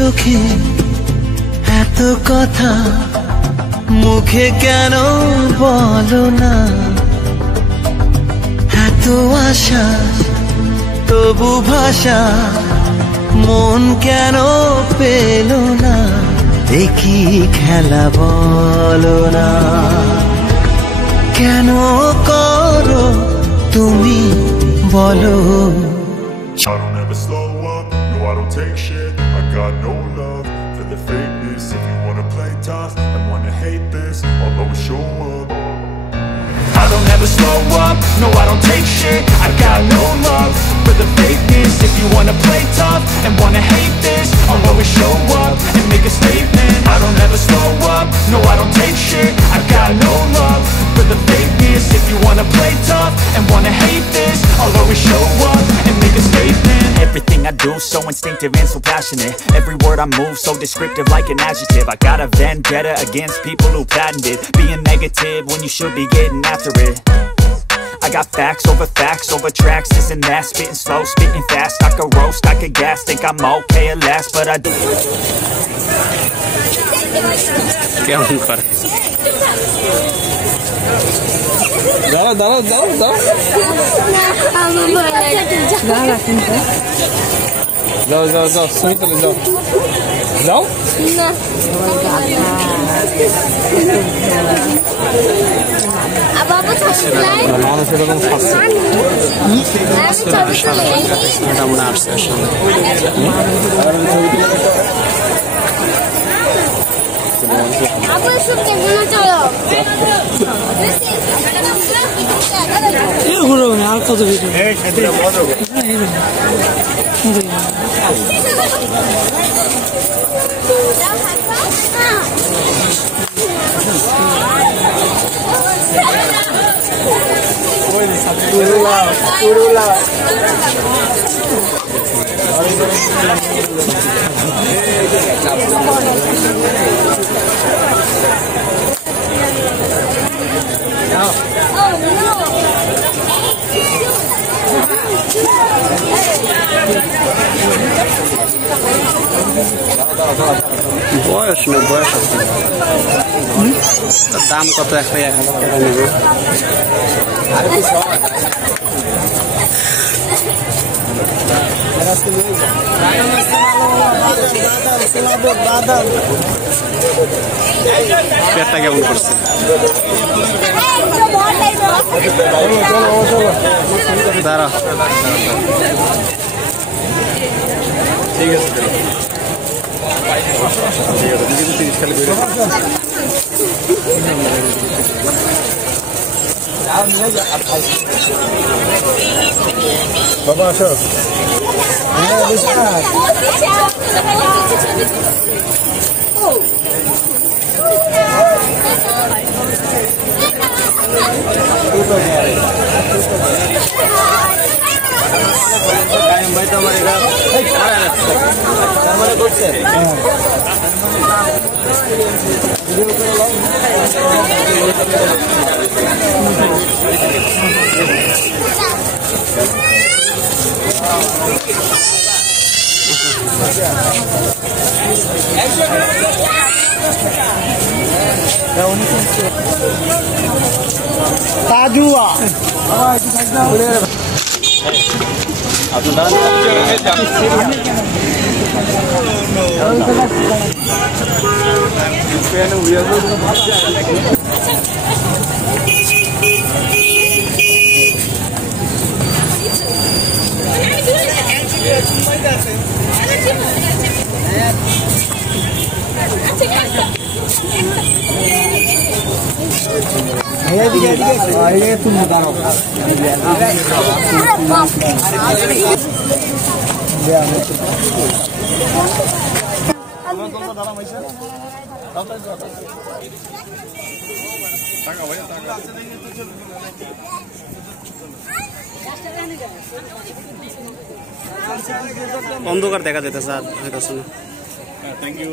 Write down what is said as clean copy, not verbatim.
চোখে এত কথা মুখে কেন বলো না, এত আশা তবু ভাষা মন কেন পেল না, দেখি খেলা বলো না, কেন করো তুমি বলো। I don't ever slow up, no I don't take shit. I got no love for the fakeness. If you wanna play tough and wanna hate this, I'll always show up. I don't ever slow up, no I don't take shit. I got no love for the fakeness. If you wanna play tough and wanna hate this, I'll always show up and make a statement. I don't ever slow up, no I don't take shit. I got no love for the fakeness. If you wanna play tough and wanna hate this, I'll always show up and make a statement. Everything I do so instinctive and so passionate. Every word I move so descriptive like an adjective. I got a vendetta against people who patented being negative when you should be getting after it. I got facts over tracks, this and that. Spitting slow, spitting fast. I could roast, I could gas. Think I'm okay at last, but I do. কেমন করে দাঁড়াও দাঁড়াও দাঁড়াও দাও যাও যাও যাও সুমিতলে যাও যাও মানুষ এরকম খাচ্ছে মনে আসছে আর কত বয়স না বয়স আছে দাম কত একটা 1000 টাকা নেব পেটটা কেমন করছে দাঁড়া ঠিক আছে বাবা আসো ভাই তোমার এটা করছে তাজুয়া তুমি দাঁড়াও অন্ধকার দেখা যেতেছে আর হইতেছে না। Thank you.